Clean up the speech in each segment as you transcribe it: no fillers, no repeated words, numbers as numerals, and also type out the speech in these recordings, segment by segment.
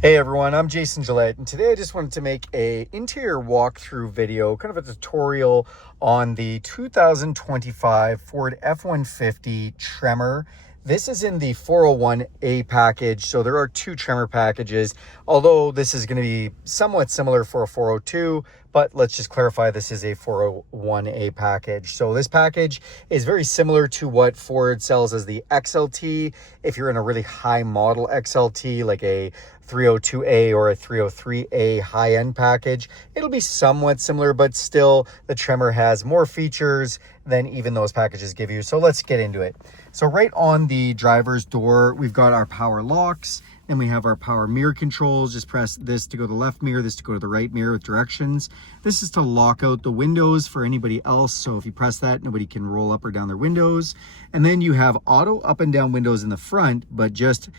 Hey everyone, I'm Jason Gillette, and today I just wanted to make a interior walkthrough video, kind of a tutorial on the 2025 Ford F-150 Tremor. This is in the 401A package, so there are two Tremor packages, although this is going to be somewhat similar for a 402, but let's just clarify this is a 401A package. So this package is very similar to what Ford sells as the XLT. If you're in a really high model XLT, like a 302A or a 303A high-end package, it'll be somewhat similar, but still the Tremor has more features than even those packages give you. So let's get into it. So right on the driver's door, we've got our power locks, then we have our power mirror controls. Just press this to go to the left mirror, this to go to the right mirror with directions. This is to lock out the windows for anybody else. So if you press that, nobody can roll up or down their windows. And then you have auto up and down windows in the front, but just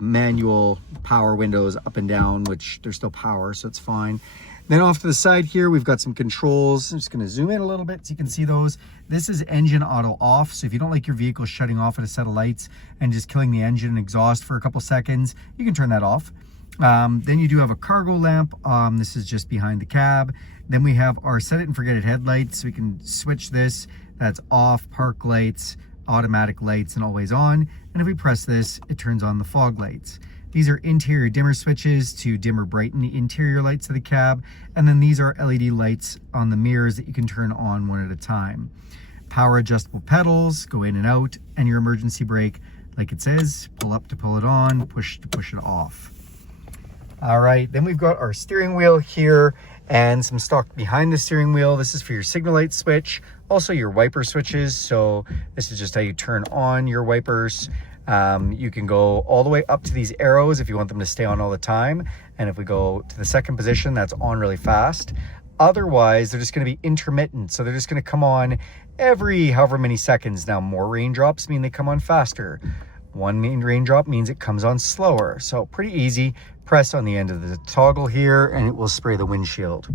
manual power windows up and down, which there's still power, so it's fine. Then off to the side here, we've got some controls. I'm just going to zoom in a little bit so you can see those. This is engine auto off. So if you don't like your vehicle shutting off at a set of lights and just killing the engine and exhaust for a couple seconds, you can turn that off. Then you do have a cargo lamp. This is just behind the cab. Then we have our set it and forget it headlights. So we can switch this. That's off, park lights, automatic lights, and always on. And if we press this, it turns on the fog lights. These are interior dimmer switches to dim or brighten the interior lights of the cab. And then these are LED lights on the mirrors that you can turn on one at a time. Power adjustable pedals, go in and out, and your emergency brake, like it says, pull up to pull it on, push to push it off. All right, then we've got our steering wheel here and some stock behind the steering wheel. This is for your signal light switch, also your wiper switches. So this is just how you turn on your wipers. You can go all the way up to these arrows if you want them to stay on all the time. And if we go to the second position, that's on really fast. Otherwise, they're just going to be intermittent. So they're just going to come on every however many seconds. Now, more raindrops mean they come on faster. One main raindrop means it comes on slower. So pretty easy. Press on the end of the toggle here and it will spray the windshield.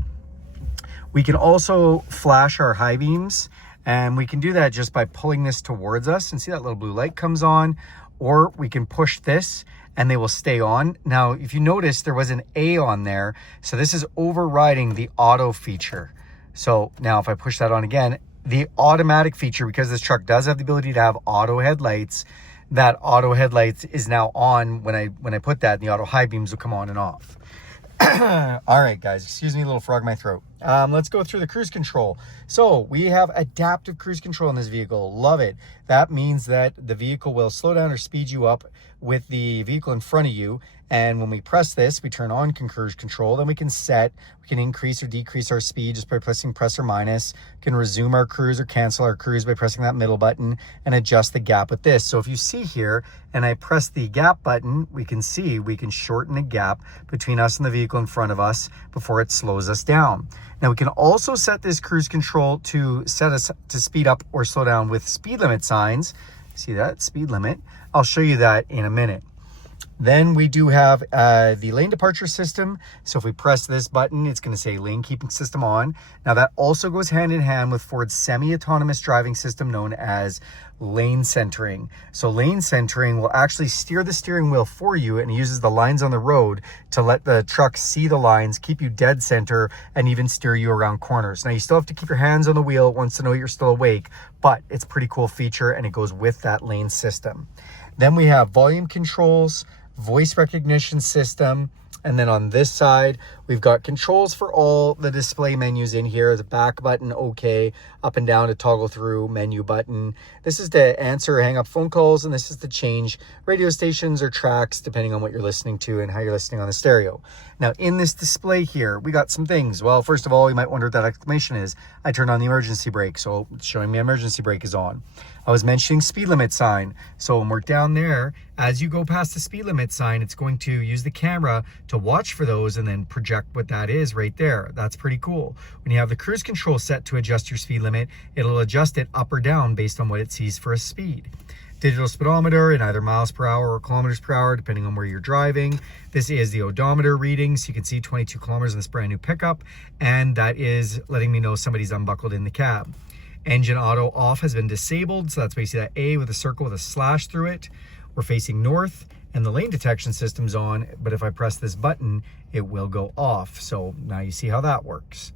We can also flash our high beams, and we can do that just by pulling this towards us, and see that little blue light comes on, or we can push this and they will stay on. Now, if you notice, there was an A on there. So this is overriding the auto feature. So now if I push that on again, the automatic feature, because this truck does have the ability to have auto headlights, that auto headlights is now on. When I put that, the auto high beams will come on and off. All right, guys, excuse me, a little frog in my throat. Let's go through the cruise control. So we have adaptive cruise control in this vehicle. Love it. That means that the vehicle will slow down or speed you up with the vehicle in front of you. And when we press this, we turn on cruise control. Then we can increase or decrease our speed just by pressing press or minus. We can resume our cruise or cancel our cruise by pressing that middle button, and adjust the gap with this. So if you see here and I press the gap button, we can see we can shorten the gap between us and the vehicle in front of us before it slows us down. Now we can also set this cruise control to set us to speed up or slow down with speed limit signs. See that speed limit? I'll show you that in a minute. Then we do have the lane departure system. So if we press this button, it's going to say lane keeping system on. Now that also goes hand in hand with Ford's semi-autonomous driving system known as lane centering. So lane centering will actually steer the steering wheel for you, and it uses the lines on the road to let the truck see the lines, keep you dead center, and even steer you around corners. Now you still have to keep your hands on the wheel. It wants to know you're still awake, but it's a pretty cool feature, and it goes with that lane system. Then we have volume controls, voice recognition system, and then on this side we've got controls for all the display menus in here. The back button, okay, up and down to toggle through, menu button. This is to answer or hang up phone calls, and this is to change radio stations or tracks depending on what you're listening to and how you're listening on the stereo. Now in this display here, we got some things. Well, first of all, you might wonder what that exclamation is. I turned on the emergency brake, so it's showing me emergency brake is on. I was mentioning speed limit sign. So when we're down there, as you go past the speed limit sign, it's going to use the camera to watch for those and then project what that is right there. That's pretty cool. When you have the cruise control set to adjust your speed limit, it'll adjust it up or down based on what it sees for a speed. Digital speedometer in either miles per hour or kilometers per hour, depending on where you're driving. This is the odometer readings. You can see 22 kilometers in this brand new pickup, and that is letting me know somebody's unbuckled in the cab. Engine auto off has been disabled, so that's why you see that A with a circle with a slash through it. We're facing north, and the lane detection system's on, but if I press this button, it will go off. So now you see how that works.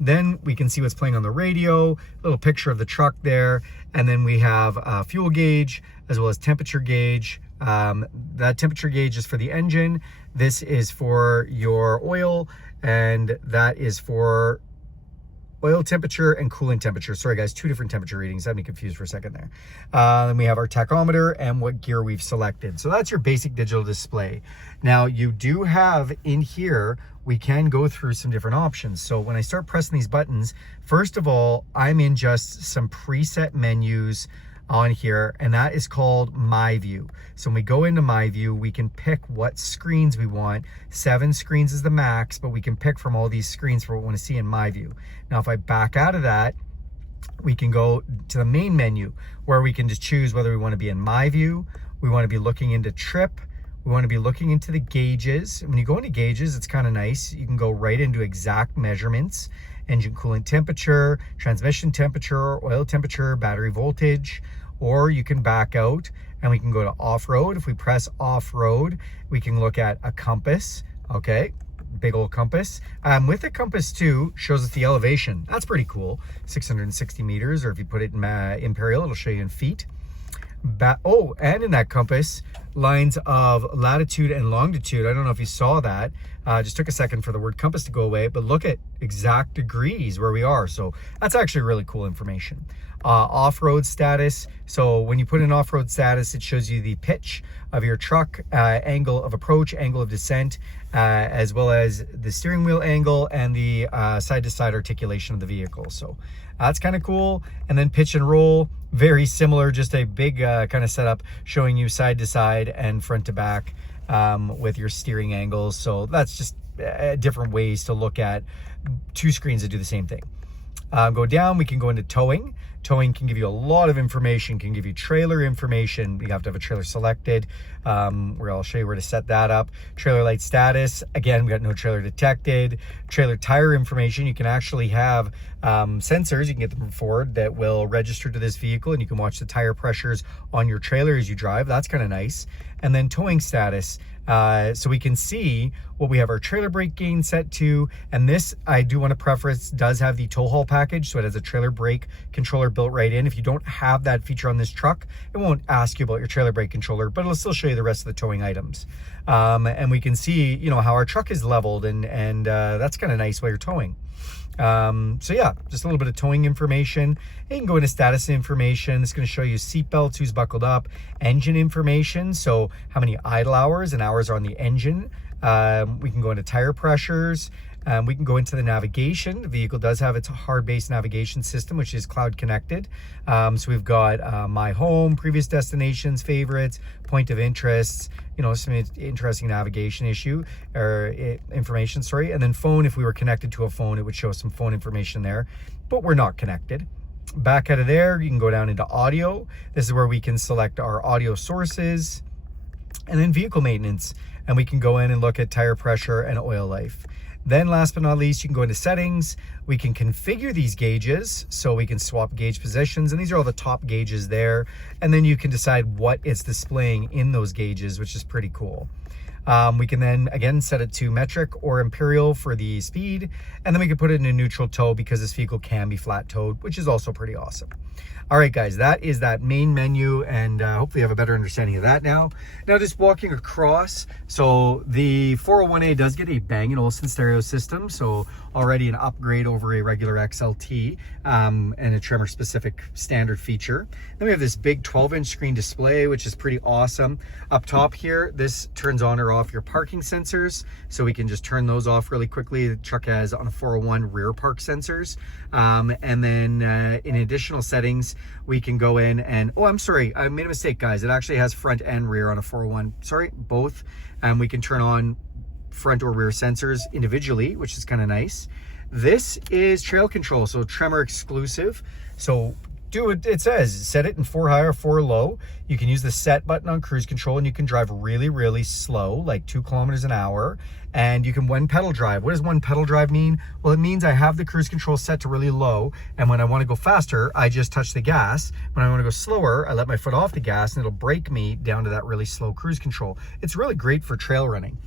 Then we can see what's playing on the radio, little picture of the truck there, and then we have a fuel gauge as well as temperature gauge. That temperature gauge is for the engine. This is for your oil, and that is for oil temperature and coolant temperature. Sorry guys, 2 different temperature readings. Had me confused for a second there. Then we have our tachometer and what gear we've selected. So that's your basic digital display. Now you do have in here, we can go through some different options. So when I start pressing these buttons, first of all, I'm in just some preset menus on here, and that is called MyView. So when we go into MyView, we can pick what screens we want. 7 screens is the max, but we can pick from all these screens for what we want to see in MyView. Now, if I back out of that, we can go to the main menu where we can just choose whether we want to be in MyView, we want to be looking into trip, we want to be looking into the gauges. When you go into gauges, it's kind of nice. You can go right into exact measurements: engine coolant temperature, transmission temperature, oil temperature, battery voltage, or you can back out and we can go to off-road. If we press off-road, we can look at a compass, okay? Big old compass. With the compass too, shows us the elevation. That's pretty cool, 660 meters, or if you put it in imperial, it'll show you in feet. And in that compass, lines of latitude and longitude. I don't know if you saw that. Just took a second for the word compass to go away, but look at exact degrees where we are. So that's actually really cool information. Off-road status. So when you put in off-road status, it shows you the pitch of your truck, angle of approach, angle of descent, as well as the steering wheel angle and the side-to-side articulation of the vehicle. So that's kind of cool. And then pitch and roll, very similar, just a big kind of setup showing you side to side and front to back with your steering angles. So that's just different ways to look at 2 screens that do the same thing. Go down, we can go into towing. Towing can give you a lot of information, can give you trailer information. You have to have a trailer selected, where I'll show you where to set that up. Trailer light status, again, we got no trailer detected. Trailer tire information, you can actually have sensors, you can get them from Ford, that will register to this vehicle, and you can watch the tire pressures on your trailer as you drive. That's kind of nice. And then towing status, so we can see what we have our trailer brake gain set to, and this, I do want to preface, does have the tow haul package, so it has a trailer brake controller built right in. If you don't have that feature on this truck, it won't ask you about your trailer brake controller, but it'll still show you the rest of the towing items. And we can see, you know, how our truck is leveled, and that's kind of nice while you're towing. So yeah, just a little bit of towing information. You can go into status information. It's going to show you seatbelts, who's buckled up, engine information, so how many idle hours and hours are on the engine. We can go into tire pressures. We can go into the navigation. The vehicle does have its hard-based navigation system, which is cloud connected. So we've got my home, previous destinations, favorites, point of interests, you know, some interesting navigation information, sorry. And then phone, if we were connected to a phone, it would show some phone information there, but we're not connected. Back out of there, you can go down into audio. This is where we can select our audio sources, and then vehicle maintenance. And we can go in and look at tire pressure and oil life. Then last but not least, you can go into settings. We can configure these gauges, so we can swap gauge positions, and these are all the top gauges there. And then you can decide what it's displaying in those gauges, which is pretty cool. We can then again set it to metric or imperial for the speed, and then we can put it in a neutral tow because this vehicle can be flat towed, which is also pretty awesome. All right, guys, that is that main menu, and hopefully you have a better understanding of that now. Now, just walking across, so the 401A does get a Bang & Olufsen stereo system, so already an upgrade over a regular XLT, and a Tremor-specific standard feature. Then we have this big 12-inch screen display, which is pretty awesome. Up top here, this turns on or off your parking sensors, so we can just turn those off really quickly. The truck has on a 401 rear park sensors, and then in additional settings, we can go in and, oh, I'm sorry, I made a mistake, guys. It actually has front and rear on a 401, sorry, both. And we can turn on front or rear sensors individually, which is kind of nice. This is trail control, so Tremor exclusive. So do what it says. Set it in 4 high or 4 low. You can use the set button on cruise control, and you can drive really, really slow, like 2 kilometers an hour. And you can one pedal drive. What does one pedal drive mean? Well, it means I have the cruise control set to really low, and when I want to go faster, I just touch the gas. When I want to go slower, I let my foot off the gas, and it'll brake me down to that really slow cruise control. It's really great for trail running.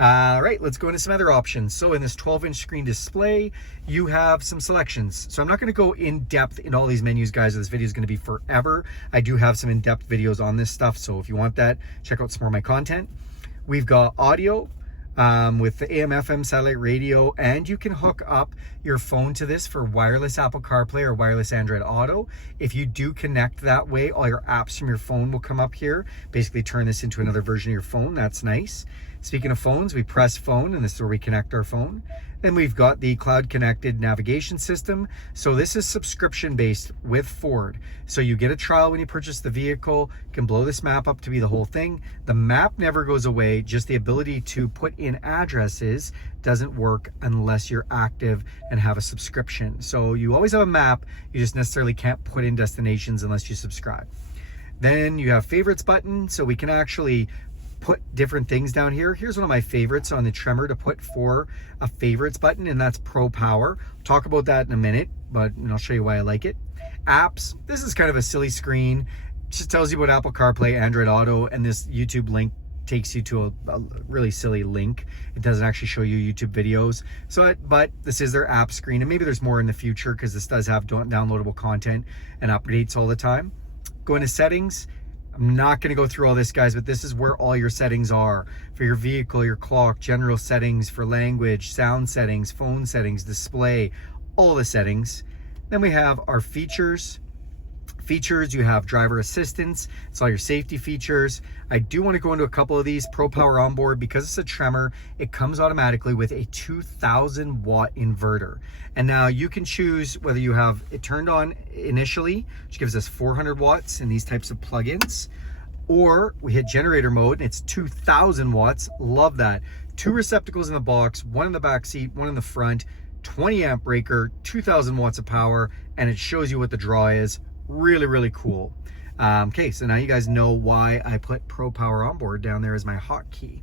All right, let's go into some other options. So in this 12-inch screen display, you have some selections. So I'm not going to go in depth in all these menus, guys. This video is going to be forever. I do have some in-depth videos on this stuff, so if you want that, check out some more of my content. We've got audio with the AM, FM, satellite radio, and you can hook up your phone to this for wireless Apple CarPlay or wireless Android Auto. If you do connect that way, all your apps from your phone will come up here. Basically turn this into another version of your phone. That's nice. Speaking of phones, we press phone, and this is where we connect our phone. Then we've got the cloud connected navigation system. So this is subscription based with Ford. So you get a trial when you purchase the vehicle. You can blow this map up to be the whole thing. The map never goes away, just the ability to put in addresses doesn't work unless you're active and have a subscription. So you always have a map, you just necessarily can't put in destinations unless you subscribe. Then you have favorites button, so we can actually put different things down here. Here's one of my favorites on the Tremor to put for a favorites button, and that's Pro Power. I'll talk about that in a minute, but I'll show you why I like it. Apps, this is kind of a silly screen. It just tells you about Apple CarPlay, Android Auto, and this YouTube link takes you to a really silly link. It doesn't actually show you YouTube videos. But this is their app screen, and maybe there's more in the future because this does have downloadable content and updates all the time. Go into settings. I'm not going to go through all this, guys, but this is where all your settings are for your vehicle, your clock, general settings for language, sound settings, phone settings, display, all the settings. Then we have our features. You have driver assistance. It's all your safety features. I do want to go into a couple of these. Pro Power Onboard, because it's a Tremor, it comes automatically with a 2,000 watt inverter. And now you can choose whether you have it turned on initially, which gives us 400 watts in these types of plugins, or we hit generator mode and it's 2,000 watts. Love that. 2 receptacles in the box, 1 in the back seat, 1 in the front, 20 amp breaker, 2,000 watts of power, and it shows you what the draw is. Really, really cool. Okay, so now you guys know why I put Pro Power Onboard down there as my hotkey.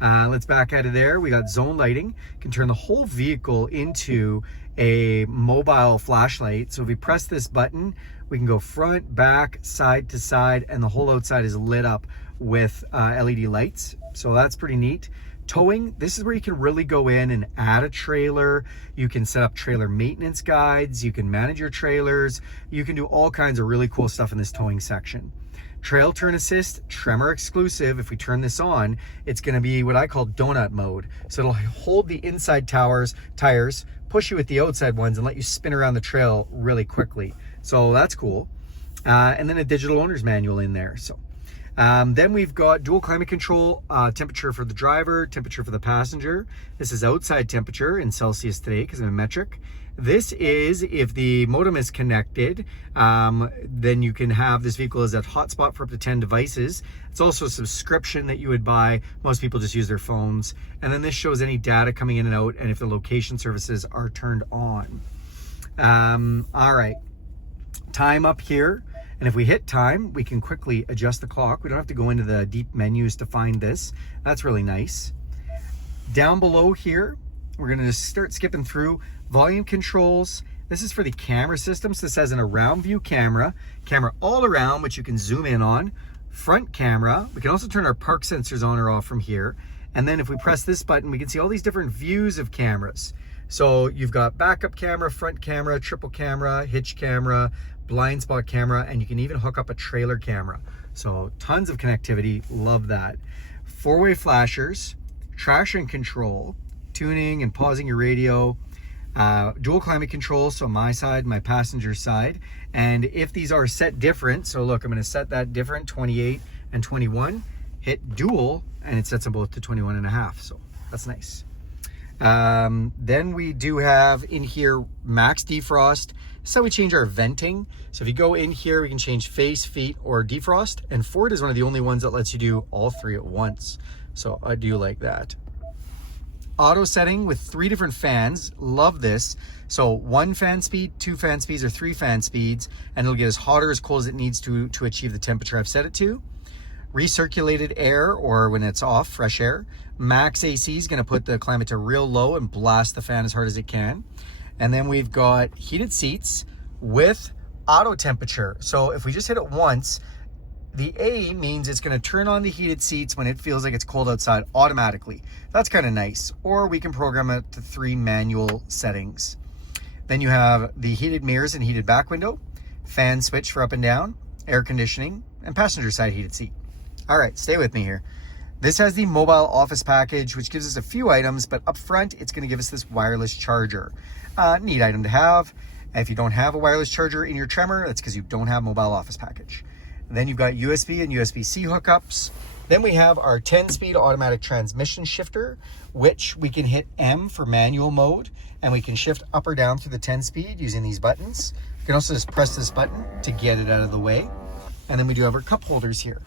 Let's back out of there. We got zone lighting. You can turn the whole vehicle into a mobile flashlight. So if we press this button, we can go front, back, side to side, and the whole outside is lit up with LED lights. So that's pretty neat. Towing, this is where you can really go in and add a trailer. You can set up trailer maintenance guides. You can manage your trailers. You can do all kinds of really cool stuff in this towing section. Trail turn assist, Tremor exclusive. If we turn this on, it's going to be what I call donut mode. So it'll hold the inside tires, push you with the outside ones, and let you spin around the trail really quickly. So that's cool. And then a digital owner's manual in there. So then we've got dual climate control, temperature for the driver, temperature for the passenger. This is outside temperature in Celsius today because I'm in metric. This is if the modem is connected, then you can have this vehicle as a hotspot for up to 10 devices. It's also a subscription that you would buy. Most people just use their phones. And then this shows any data coming in and out and if the location services are turned on. All right, time up here. And if we hit time, we can quickly adjust the clock. We don't have to go into the deep menus to find this. That's really nice. Down below here, we're gonna just start skipping through volume controls. This is for the camera system. So this has an around view camera all around, which you can zoom in on. Front camera. We can also turn our park sensors on or off from here. And then if we press this button, we can see all these different views of cameras. So you've got backup camera, front camera, triple camera, hitch camera, blind spot camera, and you can even hook up a trailer camera. So tons of connectivity, love that. 4-way flashers, traction control, tuning and pausing your radio, dual climate control, so my side, my passenger side. And if these are set different, so look, I'm gonna set that different, 28 and 21, hit dual, and it sets them both to 21.5, so that's nice. Then we do have in here max defrost. So we change our venting. So if you go in here, we can change face, feet, or defrost. And Ford is one of the only ones that lets you do all 3 at once. So I do like that. auto setting with 3 different fans. Love this. So 1 fan speed, 2 fan speeds, or 3 fan speeds, and it'll get as hot or as cold as it needs to achieve the temperature I've set it to. Recirculated air, or when it's off, fresh air. Max AC is going to put the climate to real low and blast the fan as hard as it can. And then we've got heated seats with auto temperature. So if we just hit it once, the A means it's going to turn on the heated seats when it feels like it's cold outside automatically. That's kind of nice. Or we can program it to 3 manual settings. Then you have the heated mirrors and heated back window, fan switch for up and down, air conditioning, and passenger side heated seat. All right, stay with me here. This has the mobile office package, which gives us a few items, but up front, it's going to give us this wireless charger. Neat item to have. If you don't have a wireless charger in your Tremor, that's because you don't have mobile office package. And then you've got USB and USB-C hookups. Then we have our 10-speed automatic transmission shifter, which we can hit M for manual mode, and we can shift up or down through the 10-speed using these buttons. You can also just press this button to get it out of the way. And then we do have our cup holders here.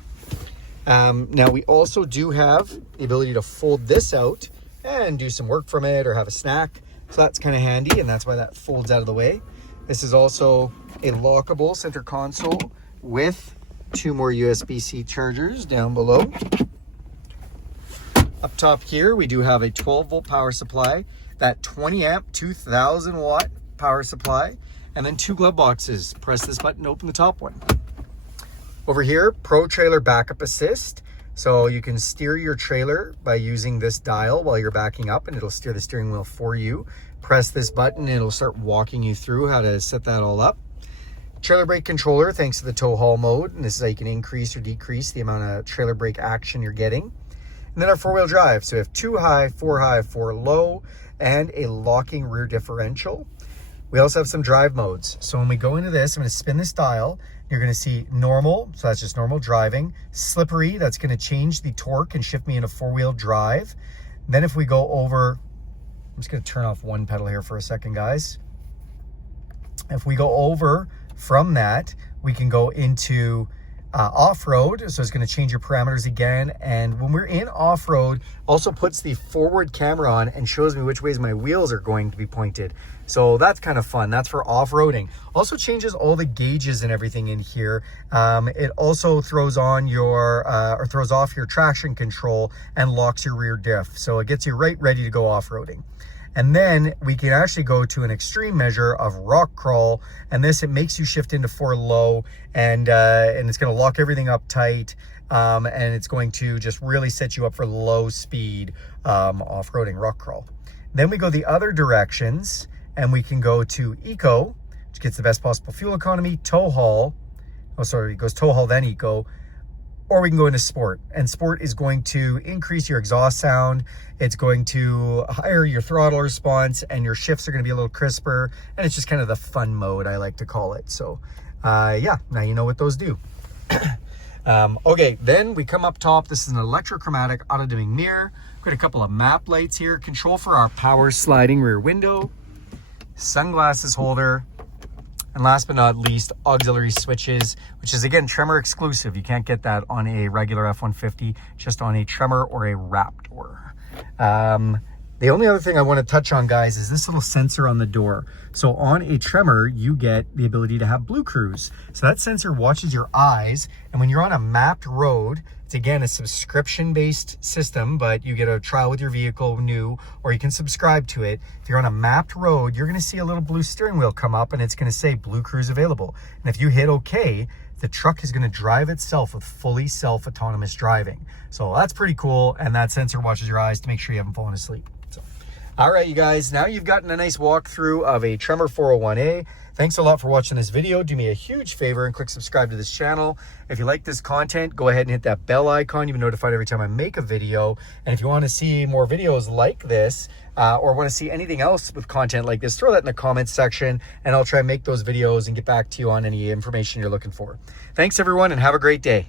Now we also do have the ability to fold this out and do some work from it or have a snack. So that's kind of handy, and that's why that folds out of the way. This is also a lockable center console with 2 more USB-C chargers down below. Up top here, we do have a 12-volt power supply, that 20-amp, 2,000-watt power supply, and then 2 glove boxes. Press this button to open the top one. Over here, Pro Trailer Backup Assist. So you can steer your trailer by using this dial while you're backing up, and it'll steer the steering wheel for you. Press this button and it'll start walking you through how to set that all up. Trailer brake controller, thanks to the tow haul mode. And this is how you can increase or decrease the amount of trailer brake action you're getting. And then our 4-wheel drive. So we have 2 high, 4 low, and a locking rear differential. We also have some drive modes. So when we go into this, I'm going to spin this dial. You're going to see normal, so that's just normal driving. Slippery, that's going to change the torque and shift me into 4-wheel drive. Then if we go over, I'm just going to turn off one pedal here for a second, guys. If we go over from that, we can go into off-road, so it's going to change your parameters again. And when we're in off-road, also puts the forward camera on and shows me which ways my wheels are going to be pointed. So that's kind of fun. That's for off-roading. Also changes all the gauges and everything in here. It also throws on your or throws off your traction control and locks your rear diff. So it gets you right ready to go off-roading. And then we can actually go to an extreme measure of rock crawl, and this, it makes you shift into 4 low, and it's going to lock everything up tight, and it's going to just really set you up for low speed off-roading rock crawl. Then we go the other directions, and we can go to eco, which gets the best possible fuel economy, tow haul. Oh, sorry, it goes tow haul then eco. Or we can go into sport, and sport is going to increase your exhaust sound. It's going to higher your throttle response, and your shifts are going to be a little crisper, and it's just kind of the fun mode, I like to call it. So yeah, now you know what those do. Okay, then we come up top. This is an electrochromatic auto dimming mirror. We've got a couple of map lights here, control for our power sliding rear window, sunglasses holder, and last but not least, auxiliary switches, which is, again, Tremor exclusive. You can't get that on a regular F-150, just on a Tremor or a Raptor. The only other thing I want to touch on, guys, is this little sensor on the door. So on a Tremor, you get the ability to have BlueCruise. So that sensor watches your eyes, and when you're on a mapped road, it's, again, a subscription-based system, but you get a trial with your vehicle new, or you can subscribe to it. If you're on a mapped road, you're going to see a little blue steering wheel come up, and it's going to say BlueCruise available. And if you hit OK, the truck is going to drive itself with fully self-autonomous driving. So that's pretty cool, and that sensor watches your eyes to make sure you haven't fallen asleep. So, all right, you guys, now you've gotten a nice walkthrough of a Tremor 401A. Thanks a lot for watching this video. Do me a huge favor and click subscribe to this channel. If you like this content, go ahead and hit that bell icon. You'll be notified every time I make a video. And if you want to see more videos like this, or want to see anything else with content like this, throw that in the comments section, and I'll try and make those videos and get back to you on any information you're looking for. Thanks, everyone, and have a great day.